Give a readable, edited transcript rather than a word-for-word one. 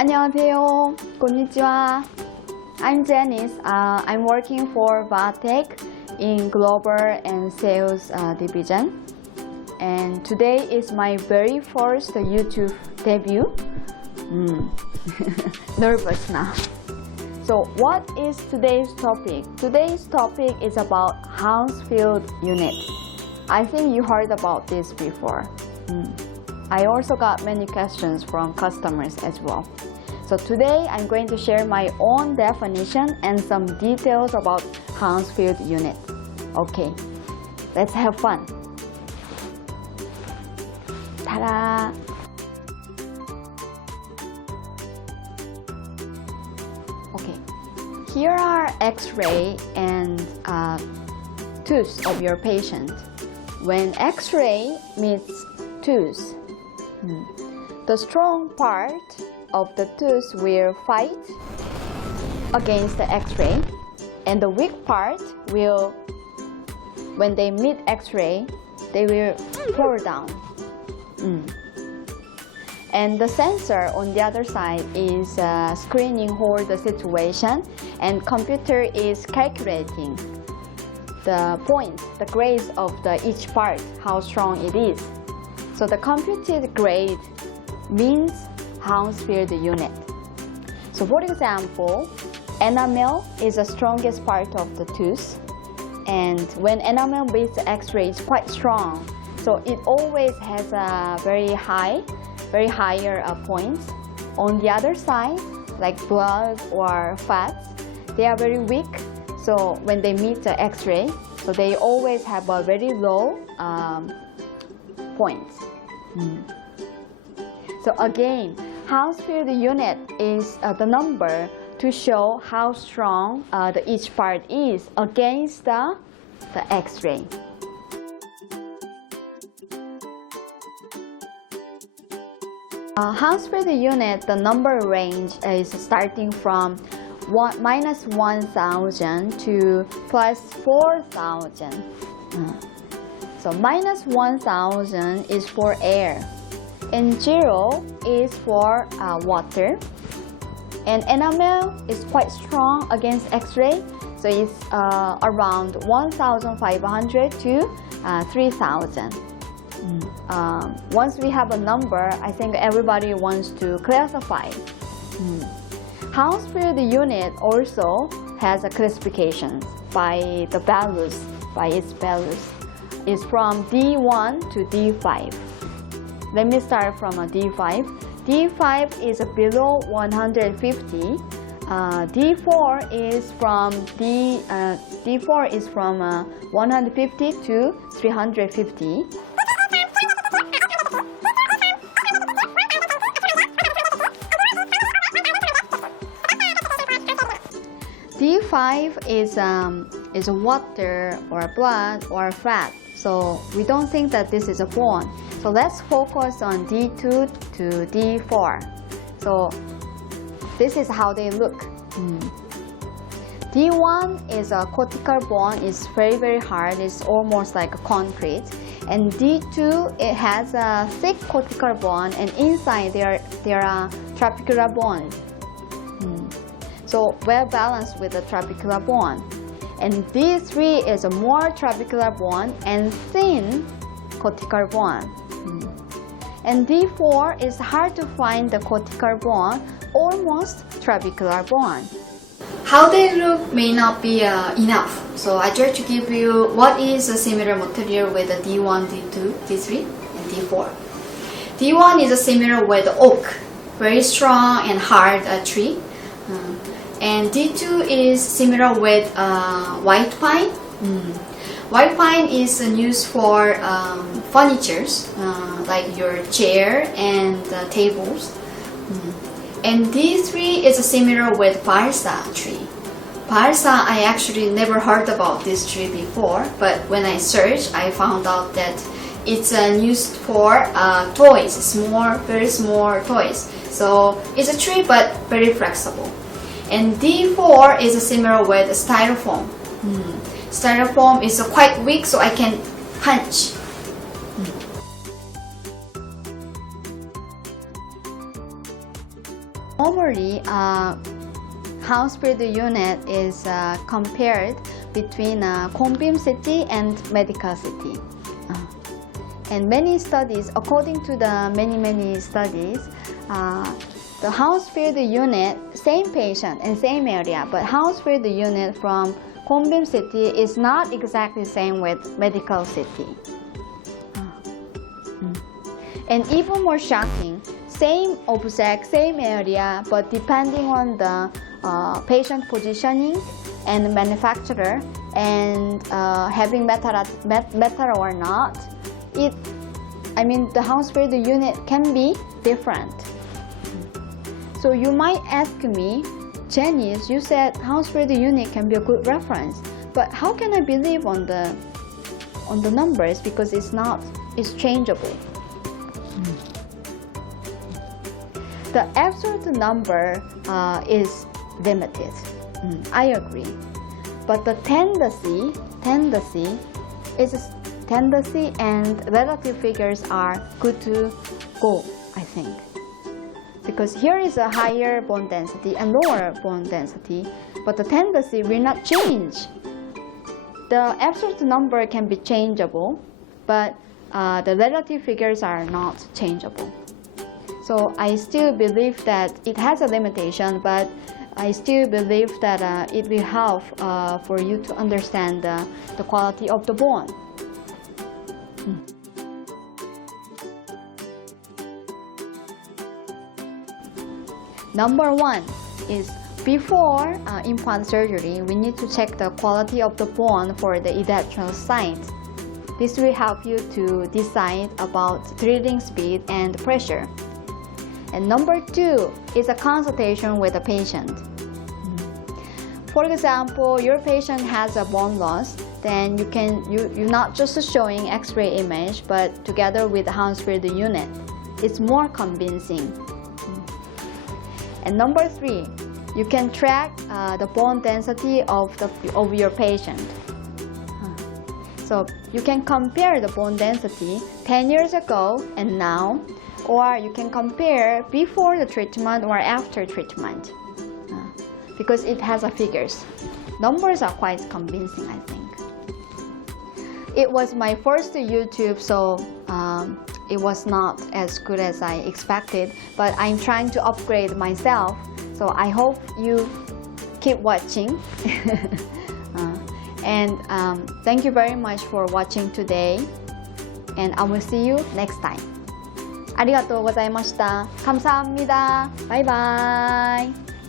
안녕하세요. konnichiwa. I'm Janice. I'm working for Vatek in Global and Sales Division. And today is my very first YouTube debut. Nervous now. So what is today's topic? Today's topic is about Hounsfield unit. I think you heard about this before. I also got many questions from customers as well. So today I'm going to share my own definition and some details about Hounsfield unit. Okay, let's have fun. Ta-da! Okay, here are X-ray and tooth of your patient. When X-ray meets tooth, the strong part of the tooth will fight against the X-ray, and the weak part will, when they meet X-ray, they will fall down. And the sensor on the other side is screening whole the situation, and computer is calculating the points, the grades of each part, how strong it is. So the computed grade means Hounsfield unit. So for example, enamel is the strongest part of the tooth, and when enamel meets X-ray, it's quite strong. So it always has a very higher points. On the other side, like blood or fats, they are very weak. So when they meet the X-ray, so they always have a very low points. So again, Hounsfield unit is the number to show how strong each part is against the X-ray. Hounsfield unit, the number range is starting from minus 1,000 to plus 4,000. So minus 1,000 is for air, and 0 is for water. And enamel is quite strong against X-ray, so it's around 1,500 to 3,000. Once we have a number, I think everybody wants to classify. Hounsfield unit also has a classification by the values, by its values. It's from D1 to D5. Let me start from a D5. D5 is below 150. D4 is from D4 is from 150 to 350. D5 is water or blood or fat, so we don't think that this is a bone. So let's focus on D2 to D4. So this is how they look. D1 is a cortical bone. It's very hard. It's almost like a concrete. And D2, it has a thick cortical bone, and inside there are trabecular bones. So well balanced with the trabecular bone. And D3 is a more trabecular bone and thin cortical bone. And D4 is hard to find the cortical bone, almost trabecular bone. How they look may not be enough, so I try to give you what is a similar material with the D1, D2, D3, and D4. D1 is similar with oak, very strong and hard tree. And D2 is similar with white pine. White pine is used for furnitures, like your chair and tables. And D3 is similar with balsa tree. Balsa, I actually never heard about this tree before, but when I searched, I found out that it's used for toys, very small toys. So it's a tree but very flexible. And D4 is similar with styrofoam. Styrofoam is quite weak, so I can punch. Normally, Hounsfield unit is compared between cone beam CT and medical CT. And many studies, according to the many studies, the Hounsfield unit, same patient and same area, but Hounsfield unit from cone beam CT is not exactly same with medical CT. And even more shocking, same object, same area, but depending on the patient positioning and manufacturer and having metal or not, the Hounsfield unit can be different. So you might ask me, Janice, you said Hounsfield unit can be a good reference, but how can I believe on the numbers because it's changeable. The absolute number is limited. I agree. But the tendency and relative figures are good to go, I think. Because here is a higher bone density and lower bone density, but the tendency will not change. The absolute number can be changeable, but the relative figures are not changeable. So I still believe that it has a limitation, but I still believe that it will help for you to understand the quality of the bone. Number one is before implant surgery, we need to check the quality of the bone for the electrical site. This will help you to decide about drilling speed and pressure. And number two is a consultation with the patient. For example, your patient has a bone loss, then you're not just showing X-ray image, but together with the Hounsfield unit. It's more convincing. And number three, you can track the bone density of your patient. So you can compare the bone density 10 years ago and now, or you can compare before the treatment or after treatment because it has a figures. Numbers are quite convincing, I think. It was my first YouTube, so it was not as good as I expected, but I'm trying to upgrade myself, so I hope you keep watching. And thank you very much for watching today, and I will see you next time. ありがとうございました。감사합니다。バイバイ。